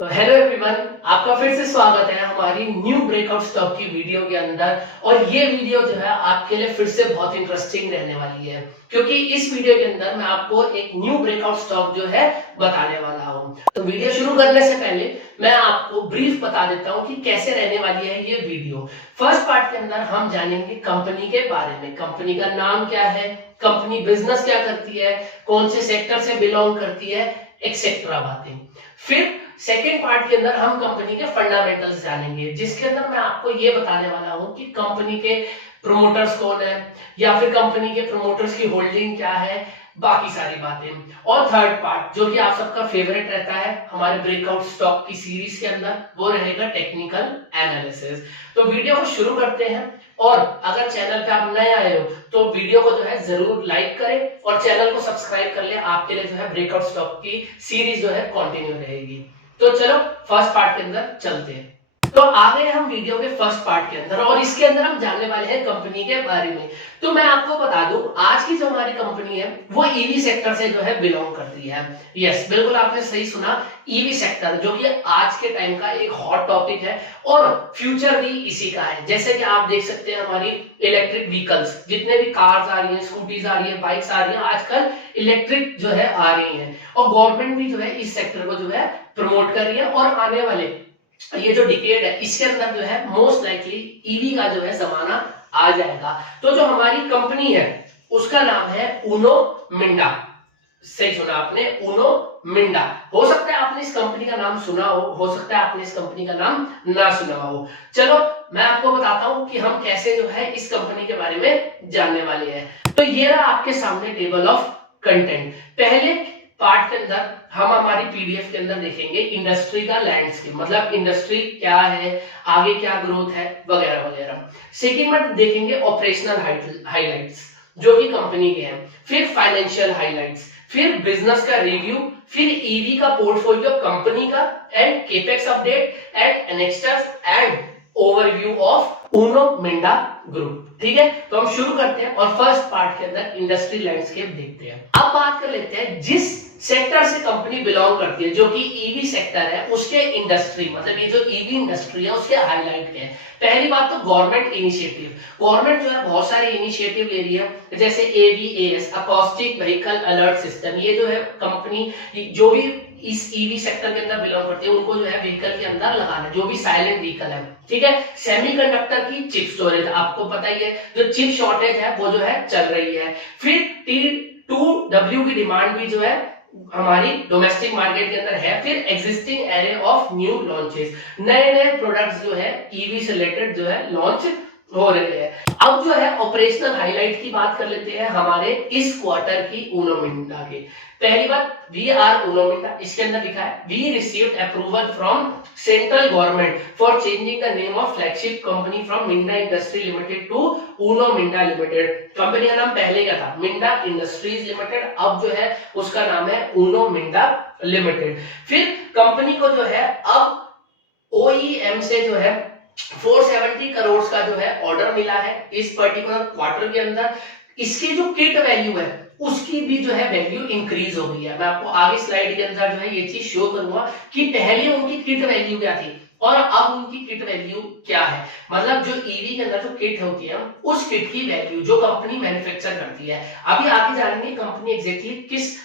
तो hello everyone, आपका फिर से स्वागत है हमारी न्यू ब्रेकआउट स्टॉक की वीडियो के अंदर। और ये वीडियो जो है आपके लिए फिर से बहुत इंटरेस्टिंग रहने वाली है, क्योंकि इस वीडियो के अंदर मैं आपको एक न्यू ब्रेकआउट स्टॉक जो है बताने वाला हूँ। तो वीडियो शुरू करने से पहले मैं आपको ब्रीफ बता देता हूँ कि कैसे रहने वाली है ये वीडियो। फर्स्ट पार्ट के अंदर हम जानेंगे कंपनी के बारे में, कंपनी का नाम क्या है, कंपनी बिजनेस क्या करती है, कौन से सेक्टर से बिलोंग करती है, एक्सेट्रा बातें। फिर सेकेंड पार्ट के अंदर हम कंपनी के फंडामेंटल्स जानेंगे, जिसके अंदर मैं आपको ये बताने वाला हूं कि कंपनी के प्रोमोटर्स कौन है, या फिर कंपनी के प्रोमोटर्स की होल्डिंग क्या है, बाकी सारी बातें। और थर्ड पार्ट जो कि आप सबका फेवरेट रहता है हमारे ब्रेकआउट स्टॉक की सीरीज के अंदर, वो रहेगा टेक्निकल एनालिसिस। तो वीडियो को शुरू करते हैं। और अगर चैनल पे आप नए आए हो तो वीडियो को जो है जरूर लाइक करें और चैनल को सब्सक्राइब कर ले, आपके लिए जो है ब्रेकआउट स्टॉक की सीरीज जो है कंटिन्यू रहेगी। तो चलो फर्स्ट पार्ट के अंदर चलते हैं। तो आ गए हम वीडियो के फर्स्ट पार्ट के अंदर, और इसके अंदर हम जानने वाले हैं कंपनी के बारे में। तो मैं आपको बता दूं, आज की जो हमारी कंपनी है वो ईवी सेक्टर से जो है बिलोंग करती है। यस, बिल्कुल आपने सही सुना, ईवी सेक्टर, जो कि आज के टाइम का एक हॉट टॉपिक है और फ्यूचर भी इसी का है। जैसे कि आप देख सकते हैं हमारी इलेक्ट्रिक व्हीकल्स, जितने भी कार्स आ रही हैं, स्कूटीज आ रही है, बाइक्स आ रही हैं, आजकल इलेक्ट्रिक जो है आ रही हैं। और गवर्नमेंट भी जो है इस सेक्टर को जो है प्रमोट कर रही है, और आने वाले ये जो डिकेड है इसके अंदर जो है मोस्ट लाइकली ईवी का जो है जमाना आ जाएगा। तो जो हमारी कंपनी है उसका नाम है उनो मिंडा। सही सुना आपने, उनो मिंडा। हो सकता है आपने इस कंपनी का नाम सुना हो सकता है आपने इस कंपनी का नाम ना सुना हो। चलो मैं आपको बताता हूं कि हम कैसे जो है इस कंपनी के बारे में जानने वाले हैं। तो ये रहा आपके सामने टेबल ऑफ कंटेंट। पहले पार्ट के अंदर हम हमारी पीडीएफ के अंदर देखेंगे इंडस्ट्री का लैंडस्केप, मतलब इंडस्ट्री क्या है, आगे क्या ग्रोथ है, वगैरह वगैरह। सेकंड में देखेंगे ऑपरेशनल हाइलाइट्स जो कि कंपनी के हैं, फिर फाइनेंशियल हाइलाइट्स, फिर बिजनेस का रिव्यू, फिर ईवी का पोर्टफोलियो कंपनी का, and capex update and annexures and overview of Uno Minda group. ठीक है, तो हम शुरू करते हैं और फर्स्ट पार्ट के अंदर इंडस्ट्री लैंडस्केप देखते हैं। अब बात कर लेते हैं जिस सेक्टर से कंपनी बिलोंग करती है, जो कि ईवी सेक्टर है, उसके इंडस्ट्री, मतलब ये जो ईवी इंडस्ट्री है उसके हाईलाइट क्या है। पहली बात तो गवर्नमेंट इनिशिएटिव। गवर्नमेंट जो है बहुत सारे इनिशिएटिव ले रही है, जैसे एवीएएस, अकॉस्टिक व्हीकल अलर्ट सिस्टम। ये जो है कंपनी जो भी इस ईवी सेक्टर के अंदर बिलोंग करती है उनको जो है व्हीकल के अंदर लगाना, जो भी साइलेंट व्हीकल है। ठीक है, सेमीकंडक्टर की चिप स्टोरेज, आपको पता ही है जो चिप शॉर्टेज है वो जो है चल रही है। फिर T2W की डिमांड भी जो है हमारी डोमेस्टिक मार्केट के अंदर है। फिर existing array of new launches, नए नए प्रोडक्ट्स जो है ईवी से रिलेटेड जो है लॉन्च हो रहे हैं। अब जो है ऑपरेशनल हाइलाइट की बात कर लेते हैं हमारे इस क्वार्टर की उनो मिंडा के। पहली बात, वी आर उनो मिंडा, इसके अंदर लिखा है we received approval from central government for changing the name of flagship company from Minda industry limited to Uno Minda limited. Company का नाम पहले क्या था, मिंडा इंडस्ट्रीज लिमिटेड, अब जो है उसका नाम है उनो मिंडा लिमिटेड। फिर कंपनी को जो है अब ओईएम से जो है 470 करोड़ का जो है ऑर्डर मिला है इस पर्टिकुलर क्वार्टर के अंदर। इसकी जो किट वैल्यू है उसकी भी जो है वैल्यू इंक्रीज हो गई है। मैं आपको आगे स्लाइड के अंदर जो है ये चीज शो करूंगा कि पहले उनकी किट वैल्यू क्या थी और अब उनकी किट वैल्यू क्या है। मतलब जो ईवी के अंदर जो किट होती है उस किट की वैल्यू जो कंपनी मैन्युफैक्चर करती है। अभी आगे जानेंगे कंपनी एग्जैक्टली किस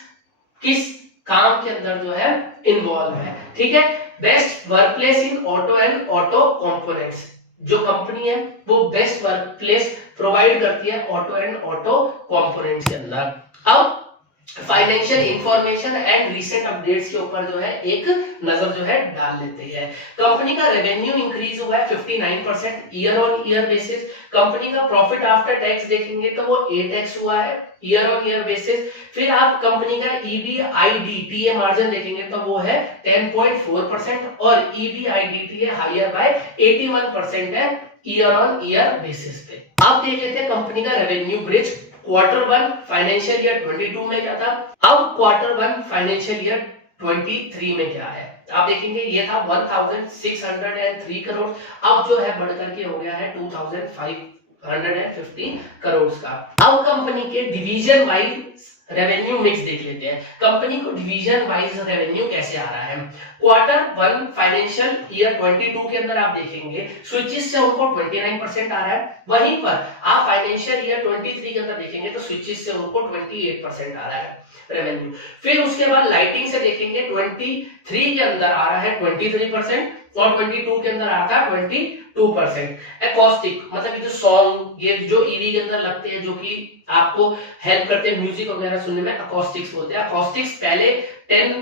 किस काम के अंदर जो है इन्वॉल्व है। ठीक है, best workplace in auto and auto components, जो कंपनी है वो बेस्ट वर्कप्लेस प्रोवाइड करती है ऑटो एंड ऑटो कंपोनेंट्स के अंदर। अब financial information and recent updates के ऊपर जो है एक नजर जो है डाल लेते हैं। कंपनी का रेवेन्यू इंक्रीज हुआ है 59% year on year basis. Company का प्रॉफिट आफ्टर टैक्स देखेंगे तो वो 8x हुआ है ईयर ऑन ईयर बेसिस। फिर आप कंपनी का EBIDTA मार्जिन देखेंगे तो वो है 10.4% और EBIDTA हायर बाय 81% है ईयर ऑन ईयर बेसिस पे। अब देख लेते हैं कंपनी का revenue bridge quarter 1 financial year 22 में क्या था, अब क्वार्टर 1 फाइनेंशियल ईयर 23 में क्या है। आप देखेंगे ये था 1603 करोड़, अब जो है बढ़कर के हो गया है 2550 करोड़ का। अब कंपनी के डिवीजन वाइज रेवेन्यू मिक्स देख लेते हैं, कंपनी को डिवीजन वाइज रेवेन्यू कैसे आ रहा है। क्वार्टर 1 फाइनेंशियल ईयर 22 के अंदर आप देखेंगे स्विचेस से उनको 29% आ रहा है, वहीं पर आप फाइनेंशियल ईयर 23 के अंदर देखेंगे तो स्विचेस से उनको 28% आ रहा है रेवेन्यू। फिर उसके बाद लाइटिंग से देखेंगे 23 के अंदर आ रहा है 23% और 22 के अंदर आता है 22%। एकॉस्टिक मतलब ये जो सॉन्ग, ये जो ईवी के अंदर लगते हैं जो कि आपको हेल्प करते हैं म्यूजिक वगैरह सुनने में, एकॉस्टिक्स बोलते हैं। एकॉस्टिक्स पहले 10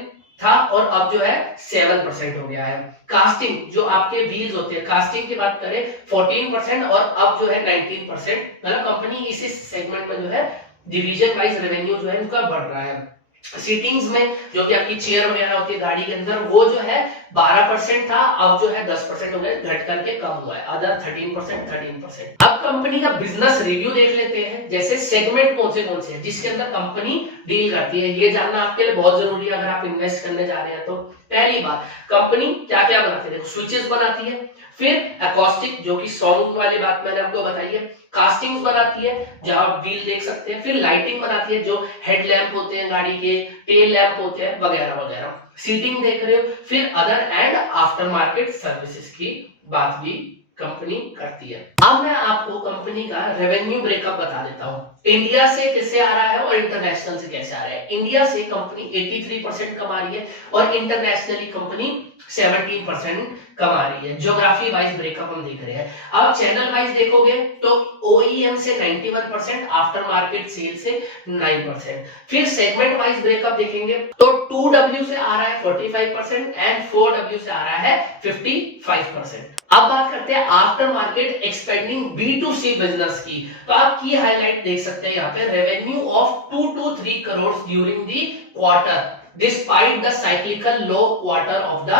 था और अब जो है 7% हो गया है। कास्टिंग जो आपके व्हील्स होते हैं, कास्टिंग की बात करें 14% और अब जो है 19%। मतलब कंपनी इस सेगमेंट में जो है डिवीजन वाइज रेवेन्यू जो है उनका बढ़ रहा है। सीटिंग्स में जो कि आपकी चेयर वगैरह होती है गाड़ी के अंदर, वो जो है 12% था, अब जो है 10% हो गया, घट करके कम हुआ है। अदर 13%। अब कंपनी का बिजनेस रिव्यू देख लेते हैं, जैसे सेगमेंट कौन से हैं जिसके अंदर कंपनी डील करती है। ये जानना आपके लिए बहुत जरूरी है अगर आप इन्वेस्ट करने जा रहे हैं तो। पहली बात, कंपनी क्या क्या बनाती है, स्विचेस बनाती है, फिर एकॉस्टिक जो कि सॉन्ग वाली बात मैंने आपको बताई है, कास्टिंग्स बनाती है जहां आप व्हील देख सकते हैं, फिर लाइटिंग बनाती है जो हेड लैंप होते हैं गाड़ी के, टेल लैंप होते हैं वगैरह वगैरह, सीटिंग देख रहे हो, फिर other and after market services की बात भी कंपनी करती है। अब मैं आपको कंपनी का रेवेन्यू ब्रेकअप बता देता हूं, इंडिया से कैसे आ रहा है और इंटरनेशनल से कैसे आ रहा है। इंडिया से कंपनी 83% कमा रही है और इंटरनेशनली कंपनी 17% कमा रही है। ज्योग्राफी वाइज ब्रेकअप हम देख रहे हैं। अब चैनल वाइज देखोगे तो OEM से 91%, आफ्टर मार्केट सेल से 9%। फिर सेगमेंट वाइज ब्रेकअप देखेंगे तो 2W से आ रहा है 45% एंड 4W से आ रहा है 55%। अब बात करते हैं after market expanding B2C business की, तो आप की हाईलाइट देख सकते हैं यहाँ पे, revenue of 2 to 3 crore during the quarter despite the cyclical low quarter of the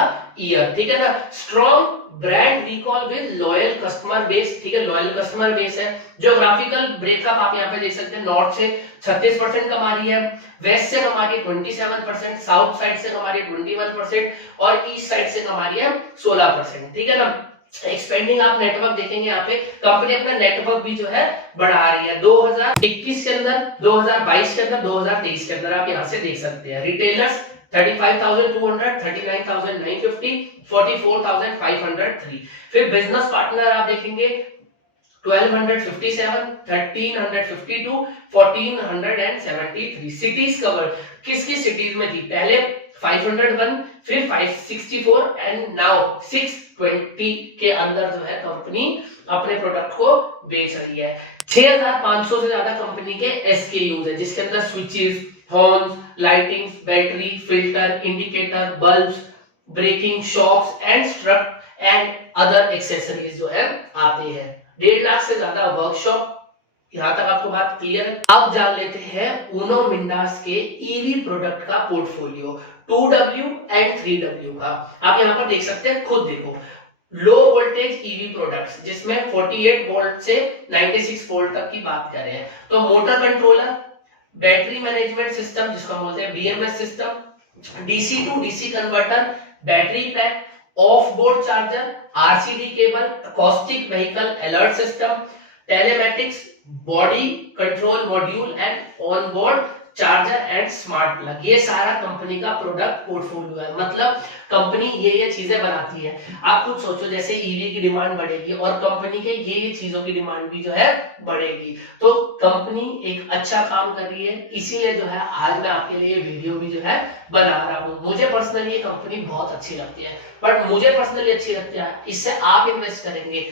year. ठीक है ना, strong brand recall with loyal customer base. ठीक है, लॉयल कस्टमर बेस है। ज्योग्राफिकल ब्रेकअप आप यहाँ पे देख सकते हैं, नॉर्थ से 36% कमा रही है, वेस्ट से कमा रही है 27%, साउथ साइड से कमा रही है 21% और ईस्ट साइड से कमा रही है 16%। ठीक है ना, एक्सपेंडिंग आप नेटवर्क देखेंगे यहाँ पे, कंपनी अपना नेटवर्क भी जो है बढ़ा रही है 2021 के अंदर, 2022 के अंदर, 2023 के अंदर आप यहाँ से देख सकते हैं। रिटेलर्स 35,200, 39,950, 44,503। फिर बिजनेस पार्टनर आप देखेंगे 1257, 1352, 1473। सिटीज कवर किस किस सिटीज में थी, पहले 501, फिर 564 एंड नाउ 620 के अंदर जो है कंपनी अपने प्रोडक्ट को बेच रही है। 6500 से ज्यादा कंपनी के SKUs है जिसके अंदर switches, horns, lightings, battery, filter, indicator, bulbs, braking shocks and strut and other accessories जो है आते हैं। 1.5 लाख से ज्यादा वर्कशॉप। यहां तक आपको बात क्लियर है। अब जान लेते हैं उनो मिंडास के ईवी प्रोडक्ट का पोर्टफोलियो 2W एंड 3W का। आप यहां पर देख सकते हैं, खुद देखो, लो वोल्टेज ईवी प्रोडक्ट्स जिसमें 48 वोल्ट से 96 वोल्ट तक की बात कर रहे हैं, तो motor controller, battery management system जिसको हम बोलते हैं BMS system, DC to DC converter, battery pack, off board charger, RCD cable, acoustic vehicle alert system, telematics, body control module and on board charger and smart plug, ये सारा company का product portfolio है। मतलब company ये चीजें बनाती है। आप खुद सोचो, जैसे ईवी की डिमांड बढ़ेगी और कंपनी के ये चीजों की डिमांड भी जो है बढ़ेगी, तो कंपनी एक अच्छा काम कर रही है। इसीलिए जो है आज मैं आपके लिए वीडियो भी जो है बना रहा हूँ। मुझे पर्सनली ये कंपनी बहुत अच्छी लगती है, बट मुझे पर्सनली अच्छी लगती है, इससे आप इन्वेस्ट करेंगे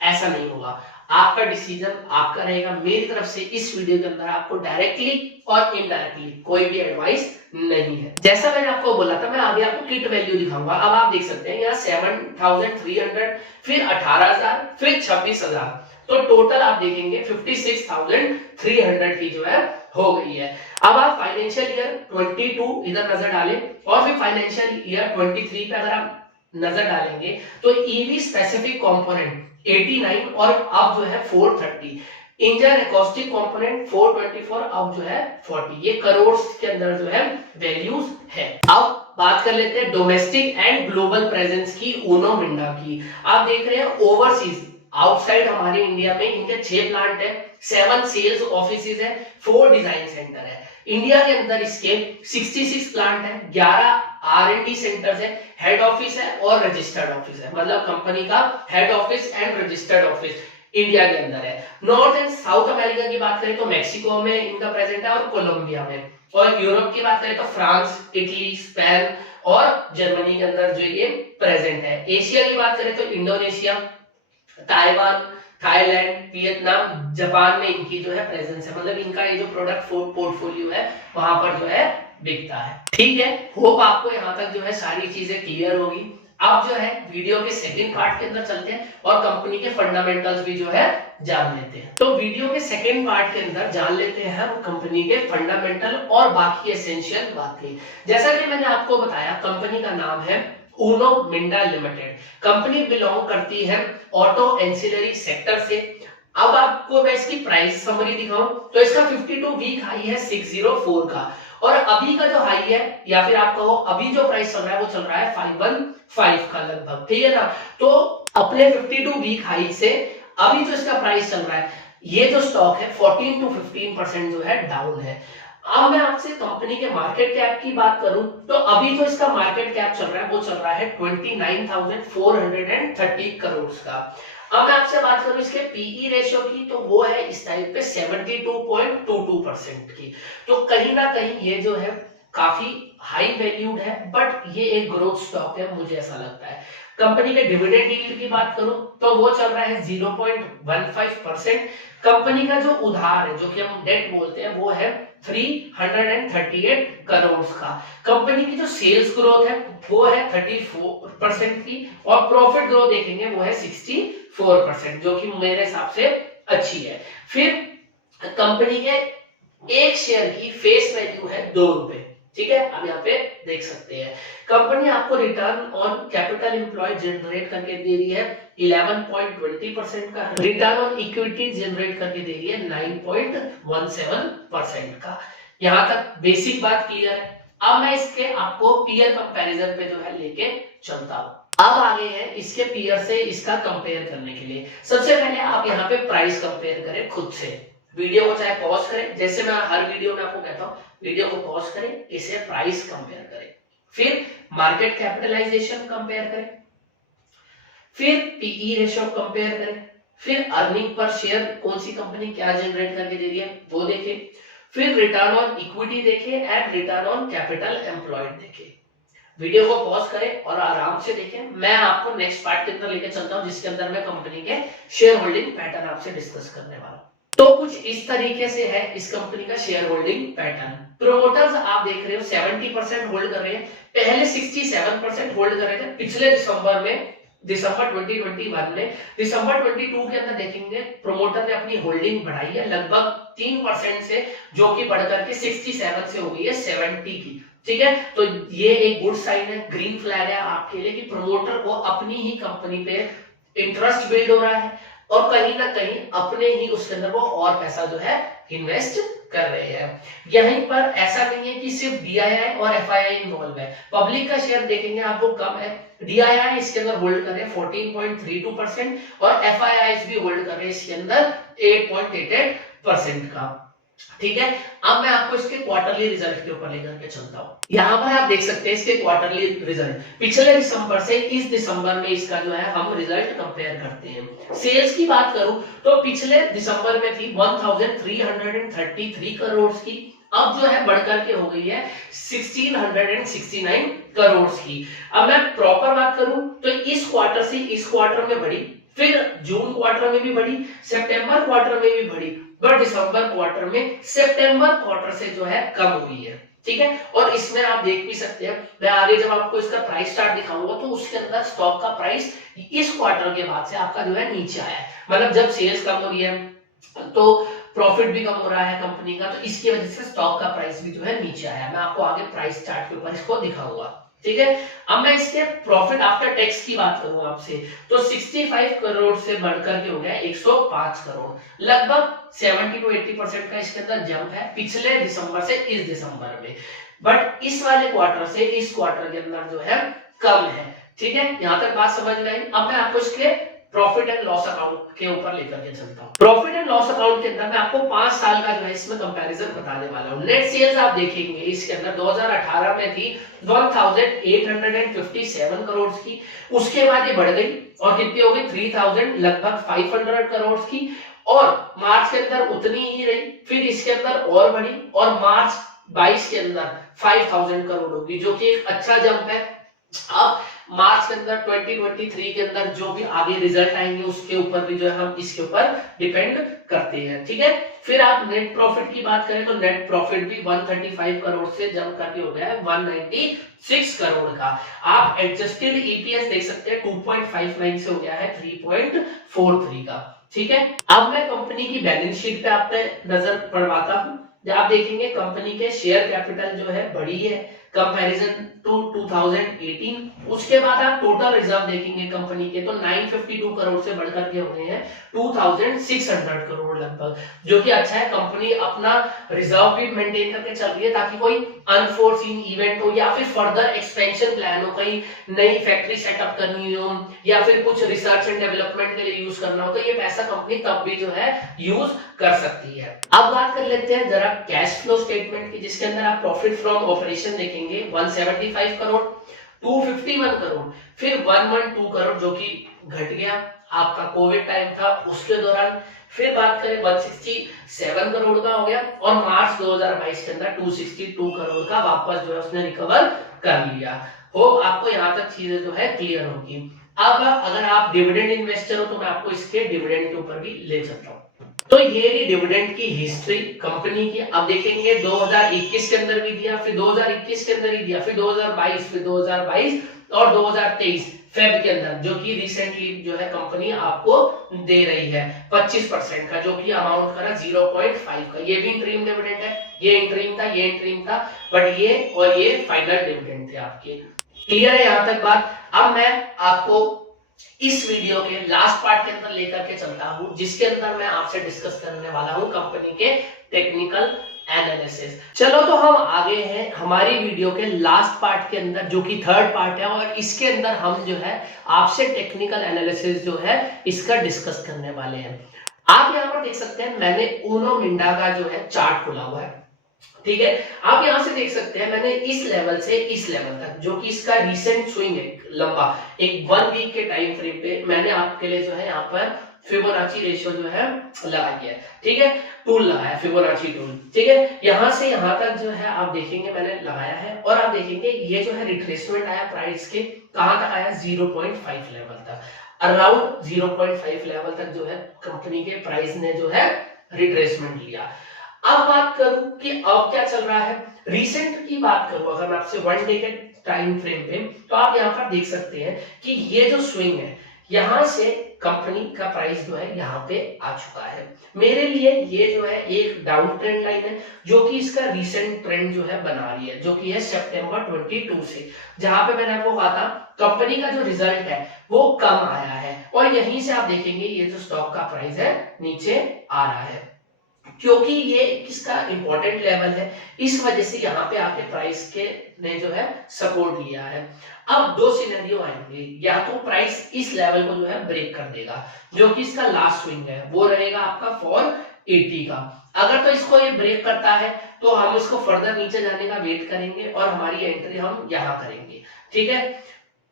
ऐसा नहीं होगा। आपका डिसीजन आपका रहेगा। मेरी तरफ से इस वीडियो के अंदर आपको डायरेक्टली और इनडायरेक्टली कोई भी एडवाइस नहीं है। जैसा मैंने आपको बोला था, मैं आगे आपको किट वैल्यू दिखाऊंगा। अब आप देख सकते हैं यहाँ 7,300, फिर 18,000, फिर 26,000, तो टोटल आप देखेंगे 56,300 की जो है हो गई है। अब आप फाइनेंशियल ईयर 22 इधर नजर डालें और फिर फाइनेंशियल ईयर 23 पे अगर आप नजर डालेंगे तो ईवी स्पेसिफिक कंपोनेंट 89 और अब जो है 430, इंजन एकॉस्टिक कंपोनेंट 424, अब जो है 40। ये करोड़ के अंदर जो है वैल्यूज है। अब बात कर लेते हैं डोमेस्टिक एंड ग्लोबल प्रेजेंस की उनो मिंडा की। आप देख रहे हैं ओवरसीज, आउटसाइड हमारे इंडिया में इनके 6 प्लांट है, 7 सेल्स ऑफिसेज है, 4 डिजाइन सेंटर है। इंडिया के अंदर इसके 66 प्लांट है, 11 R&D सेंटर्स है, हेड ऑफिस है और रजिस्टर्ड ऑफिस है। मतलब कंपनी का head office and registered office India के अंदर है। नॉर्थ एंड साउथ अमेरिका की बात करें तो मेक्सिको में इनका प्रेजेंट है और कोलंबिया में। और यूरोप की बात करें तो फ्रांस, इटली, स्पेन और जर्मनी के अंदर जो ये प्रेजेंट है। एशिया की बात करें तो Indonesia, Taiwan, Thailand, Vietnam, Japan में इनकी जो है प्रेजेंस है। मतलब इनका ये जो प्रोडक्ट पोर्टफोलियो है वहां पर जो है बिकता है। ठीक है, होप आपको यहाँ तक जो है सारी चीजें क्लियर होगी। अब जो है वीडियो के सेकंड पार्ट के अंदर चलते हैं और कंपनी के फंडामेंटल्स भी जो है जान लेते हैं। तो वीडियो के सेकंड पार्ट के अंदर जान लेते हैं हम कंपनी के फंडामेंटल और बाकी एसेंशियल बातें। जैसा कि मैंने आपको बताया, कंपनी का नाम है Uno Minda limited. Company belong करती है ऑटो एंसिलरी सेक्टर से। अब आपको मैं इसकी प्राइस समरी दिखाऊं तो इसका 52 वीक हाई है 604 का, और अभी का जो हाई है या फिर आप कहो अभी जो प्राइस चल रहा है वो चल रहा है 515 का लगभग। ठीक है ना, तो अपने 52 वीक हाई से अभी जो इसका प्राइस चल रहा है, ये जो स्टॉक है 14 to 15% जो है डाउन है। अब मैं आपसे कंपनी के मार्केट कैप की बात करूं तो अभी जो इसका मार्केट कैप चल रहा है वो चल रहा है 29,430 करोड़ का। अब मैं आपसे बात करूं इसके पीई रेशियो की तो वो है इस टाइप पे 72.22% की। तो कहीं ना कहीं ये जो है काफी हाई वैल्यूड है, बट ये एक ग्रोथ स्टॉक है मुझे ऐसा लगता है। कंपनी के डिविडेंड यील्ड की बात करूं तो वो चल रहा है 0.15%। कंपनी का जो उधार है, जो कि हम डेट बोलते हैं, वो है 338 करोड़ का। कंपनी की जो सेल्स ग्रोथ है वो है 34% की, और प्रॉफिट ग्रोथ देखेंगे वो है 64%, जो कि मेरे हिसाब से अच्छी है। फिर कंपनी के एक शेयर की फेस वैल्यू है 2 रुपए। ठीक है, अब यहाँ पे देख सकते हैं कंपनी आपको return on capital employed generate करके दे रही है 11.20% का, रिटर्न ऑन इक्विटी जनरेट करके दे रही है 9.17% का। यहाँ तक बेसिक बात क्लियर है। अब मैं इसके आपको पीयर कंपैरिजन पे जो है लेके चलता हूँ। अब आगे है इसके पीयर से इसका कंपेयर करने के लिए। सबसे पहले आप यहाँ पे प्राइस कंपेयर करें खुद से। वीडियो को चाहे पॉज करें, जैसे मैं हर वीडियो में आपको कहता हूँ, वीडियो को पॉज करें, इसे प्राइस कंपेयर करें, फिर मार्केट कैपिटलाइजेशन कंपेयर करें, फिर पीई रेशियो कंपेयर करें, फिर अर्निंग पर शेयर कौन सी कंपनी क्या जनरेट करके दे रही है वो देखें, फिर रिटर्न ऑन इक्विटी देखें and return on capital employed देखें। वीडियो को पॉज करें और आराम से देखें। मैं आपको नेक्स्ट पार्ट के अंदर लेकर चलता हूं, जिसके अंदर मैं कंपनी के शेयर होल्डिंग पैटर्न आपसे डिस्कस करने वाला हूं। तो कुछ इस तरीके से है इस कंपनी का शेयर होल्डिंग पैटर्न। प्रोमोटर्स आप देख रहे हो 70% होल्ड कर रहे हैं, पहले 67% होल्ड कर रहे थे पिछले दिसंबर 2021 में। दिसंबर 22 के अंदर देखेंगे प्रोमोटर ने अपनी होल्डिंग बढ़ाई है लगभग 3% से, जो कि बढ़कर के 67 से हो गई है 70 की। ठीक है, तो ये एक गुड साइन है, ग्रीन फ्लैग है आपके लिए कि प्रमोटर को अपनी ही कंपनी पे इंटरेस्ट बिल्ड हो रहा है और कहीं ना कहीं अपने ही उसके अंदर वो और पैसा जो है इन्वेस्ट कर रहे हैं। यहीं पर ऐसा नहीं है कि सिर्फ डीआईआई और एफआईआई इन्वॉल्व है, पब्लिक का शेयर देखेंगे आपको कम है। डीआईआई इसके अंदर होल्ड कर रहे हैं 14.32% और एफआईआई भी होल्ड कर रहे हैं इसके अंदर 8.88% का। ठीक है, अब मैं आपको इसके क्वार्टरली रिजल्ट के ऊपर लेकर के चलता हूं। यहां पर आप देख सकते हैं इसके क्वार्टरली रिजल्ट पिछले दिसंबर से इस दिसंबर में इसका जो है हम रिजल्ट कंपेयर करते हैं। सेल्स की बात करूं तो पिछले दिसंबर में थी 1333 करोड़ की, अब जो है बढ़कर के हो गई है 1669 करोड़ की। अब मैं प्रॉपर बात करूं तो इस क्वार्टर से इस क्वार्टर में बढ़ी, फिर जून क्वार्टर में भी बढ़ी, सितंबर क्वार्टर में भी बढ़ी, बट दिसंबर क्वार्टर में सितंबर क्वार्टर से जो है कम हुई है। ठीक है, और इसमें आप देख भी सकते हैं, मैं आगे जब आपको इसका प्राइस चार्ट दिखाऊंगा तो उसके अंदर स्टॉक का प्राइस इस क्वार्टर के बाद से आपका जो है नीचे आया है। मतलब जब सेल्स कम हो रही है तो प्रॉफिट भी कम हो रहा है कंपनी का, तो इसकी वजह से स्टॉक का प्राइस भी जो है नीचे आया। मैं आपको आगे प्राइस चार्ट के ऊपर इसको दिखाऊंगा। ठीक है, अब मैं इसके प्रॉफिट आफ्टर टैक्स की बात करूं आपसे तो 65 करोड़ से बढ़कर के हो गया 105 करोड़, लगभग 70 to 80% का इसके अंदर जंप है पिछले दिसंबर से इस दिसंबर में। बट इस वाले क्वार्टर से इस क्वार्टर के अंदर जो है कम है। ठीक है, यहां तक बात समझ में आई। अब मैं आपको इसके प्रॉफिट एंड लॉस अकाउंट के ऊपर लेकर के चलता हूँ। प्रॉफिट एंड लॉस अकाउंट के अंदर मैं आपको 5 साल का जो है इसमें कंपैरिजन बताने वाला हूँ। नेट सेल्स आप देखेंगे इसके अंदर 2018 में थी 1857 करोड़ की, उसके बाद ये बढ़ गई और कितनी हो गई 3000 लगभग 500 करोड़ की, और मार्च के अंदर उतनी ही रही, फिर इसके अंदर और बढ़ी और मार्च 22 के अंदर 5000 करोड़ होगी, जो कि एक अच्छा जंप है। अब मार्च के अंदर 2023 के अंदर जो भी आगे रिजल्ट आएंगे उसके ऊपर भी जो है हम इसके ऊपर डिपेंड करते हैं, ठीक है। फिर आप नेट प्रॉफिट की बात करें तो नेट प्रॉफिट भी 135 करोड़ से जंप करके हो गया है 196 करोड़ का। आप एडजस्टेड ईपीएस देख सकते हैं 2.59 से हो गया है 3.43 का, ठीक है। अब मैं कंपनी की बैलेंस शीट पे आपने नजर पड़वाता हूं। आप देखेंगे कंपनी के शेयर कैपिटल जो है बढ़ी है कंपैरिजन टू 2018। उसके बाद आप टोटल रिजर्व देखेंगे कंपनी के तो 952 करोड़ से बढ़कर के हो गए हैं 2600 करोड़ लगभग, जो कि अच्छा है। कंपनी अपना रिजर्व भी मेंटेन करके चल रही है ताकि कोई अनफोर्सीन इवेंट हो या फिर फर्दर एक्सपेंशन प्लान हो, कहीं नई फैक्ट्री सेटअप करनी हो या फिर कुछ रिसर्च एंड डेवलपमेंट के लिए यूज करना हो, तो ये पैसा कंपनी तब भी जो है यूज कर सकती है। अब बात कर लेते हैं जरा कैश फ्लो स्टेटमेंट की, जिसके अंदर आप प्रॉफिट फ्रॉम ऑपरेशन देखेंगे 175 करोड़, 251 करोड़, फिर 112 करोड़ जो कि घट गया, आपका कोविड टाइम था उसके दौरान। फिर बात करें 167 करोड़ का हो गया और मार्च 2022 के अंदर 262 करोड़ का वापस जो है उसने रिकवर कर लिया। हो आपको यहाँ तक चीजें जो है क्लियर होगी। अब अगर आप डिविडेंड इन्वेस्टर हो तो मैं आपको इसके डिविडेंड के ऊपर भी ले चलता हूँ। तो ये रही डिविडेंड की हिस्ट्री कंपनी की। अब देखेंगे 2021 के अंदर भी दिया, फिर 2021 के अंदर ही दिया, फिर 2022, फिर 2022 और 2023 फेब के अंदर, जो कि रिसेंटली जो है कंपनी आपको दे रही है 25% का, जो कि अमाउंट करा 0.5 का। ये भी इंटरिम डिविडेंड है, ये इंटरिम था, ये इंटरिम था, बट ये और ये फाइनल डिविडेंड थे आपके। क्लियर है यहाँ तक बात। अब मैं आपको इस वीडियो के लास्ट पार्ट के अंदर लेकर के चलता हूं, जिसके अंदर मैं आपसे डिस्कस करने वाला हूं कंपनी के टेक्निकल एनालिसिस। चलो तो हम आगे हैं हमारी वीडियो के लास्ट पार्ट के अंदर, जो कि थर्ड पार्ट है, और इसके अंदर हम जो है आपसे टेक्निकल एनालिसिस जो है इसका डिस्कस करने वाले हैं। आप यहाँ पर देख सकते हैं मैंने ऊनो मिंडा का जो है चार्ट खुला हुआ है, ठीक है। आप यहां से देख सकते हैं मैंने इस लेवल से इस लेवल तक, जो कि इसका रिसेंट स्विंग है लंबा, एक 1 वीक के टाइम फ्रेम पे मैंने आपके लिए जो है यहाँ पर फिबोनाची रेशियो जो है लगा दिया है, ठीक है। टूल लगाया फिबोनाची टूल, ठीक है। यहां से यहां तक जो है आप देखेंगे मैंने लगाया है, और आप देखेंगे ये जो है रिट्रेसमेंट आया प्राइस के, कहां तक आया 0.5 लेवल तक, अराउंड 0.5 लेवल तक जो है कंपनी के प्राइस ने जो है रिट्रेसमेंट लिया। अब बात करूं कि अब क्या चल रहा है, रिसेंट की बात करूं अगर मैं आपसे 1 डे के टाइम फ्रेम पे, तो आप यहां पर देख सकते हैं कि ये जो स्विंग है यहां से कंपनी का प्राइस जो है यहां पे आ चुका है। मेरे लिए ये जो है एक डाउन ट्रेंड लाइन है, जो कि इसका रिसेंट ट्रेंड जो है बना रही है, जो कि है सितंबर 22 से, जहां पे मैंने आपको कहा था कंपनी का जो रिजल्ट है वो कम आया है, और यहीं से आप देखेंगे ये जो स्टॉक का प्राइस है नीचे आ रहा है, क्योंकि ये किसका इंपॉर्टेंट लेवल है, इस वजह से यहाँ पे आके प्राइस के ने जो है सपोर्ट लिया है। अब दो सिनेरियो आएंगे, या तो प्राइस इस लेवल को जो है ब्रेक कर देगा, जो कि इसका लास्ट स्विंग है वो रहेगा आपका 480 का। अगर तो इसको ये ब्रेक करता है तो हम इसको फर्दर नीचे जाने का वेट करेंगे और हमारी एंट्री हम यहाँ करेंगे, ठीक है,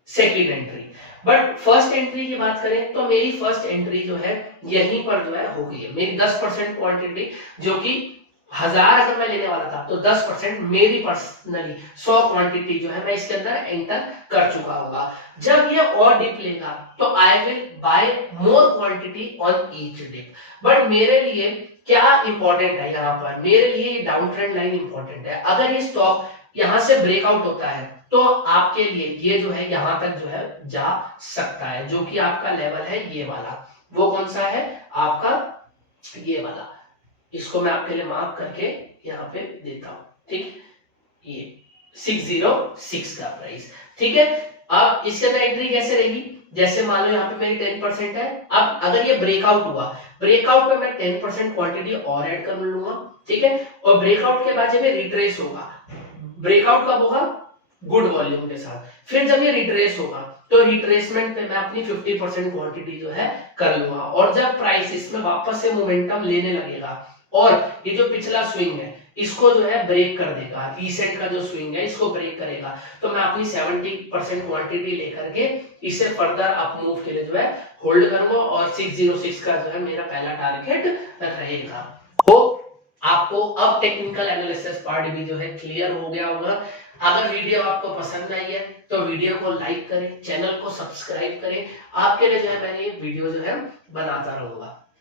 second entry. But first entry की बात करें तो मेरी फर्स्ट एंट्री जो है यहीं पर जो है हो गई है। मेरी 10% क्वांटिटी, जो कि 1000 अगर मैं लेने वाला था तो 10% मेरी पर्सनली 100 क्वांटिटी जो है मैं इसके अंदर एंटर कर चुका होगा। जब ये और डिप लेगा तो I will buy more quantity on each dip. But मेरे लिए क्या इंपॉर्टेंट है यहाँ पर, मेरे लिए डाउन ट्रेंड लाइन इंपॉर्टेंट है। अगर ये स्टॉक यहां से ब्रेकआउट होता है तो आपके लिए ये जो है यहां तक जो है जा सकता है, जो कि आपका लेवल है ये वाला। वो कौन सा है आपका, ये वाला। इसको मैं आपके लिए मार्क करके यहाँ पे देता हूं, ठीक, ये 606 का प्राइस, ठीक है। अब इसके अंदर एंट्री कैसे रहेगी, जैसे मान लो यहाँ पे मेरी 10% है। अब अगर ये ब्रेकआउट हुआ, ब्रेकआउट पे मैं 10% क्वांटिटी और ऐड कर लूंगा, ठीक है। और ब्रेकआउट के बाद जब ये रिट्रेस होगा, ब्रेकआउट कब होगा, गुड वॉल्यूम के साथ, फिर जब ये रिट्रेस होगा तो रिट्रेसमेंट पे मैं अपनी 50% क्वांटिटी जो है कर लूंगा। और जब प्राइस इसमें वापस से मोमेंटम लेने लगेगा और ये जो पिछला स्विंग है इसको जो है ब्रेक कर देगा, रीसेंट का जो स्विंग है इसको ब्रेक करेगा, तो मैं अपनी 70% क्वांटिटी लेकर के इसे फर्दर अप मूव के लिए जो है होल्ड करूंगा और 606 का जो है मेरा पहला टारगेट रहेगा। होप आपको अब टेक्निकल एनालिसिस पार्ट भी जो है क्लियर हो गया होगा। अगर वीडियो आपको पसंद आई है तो वीडियो को लाइक करें, चैनल को सब्सक्राइब करें। आपके लिए जो है मैं ये वीडियो जो है बनाता रहूंगा।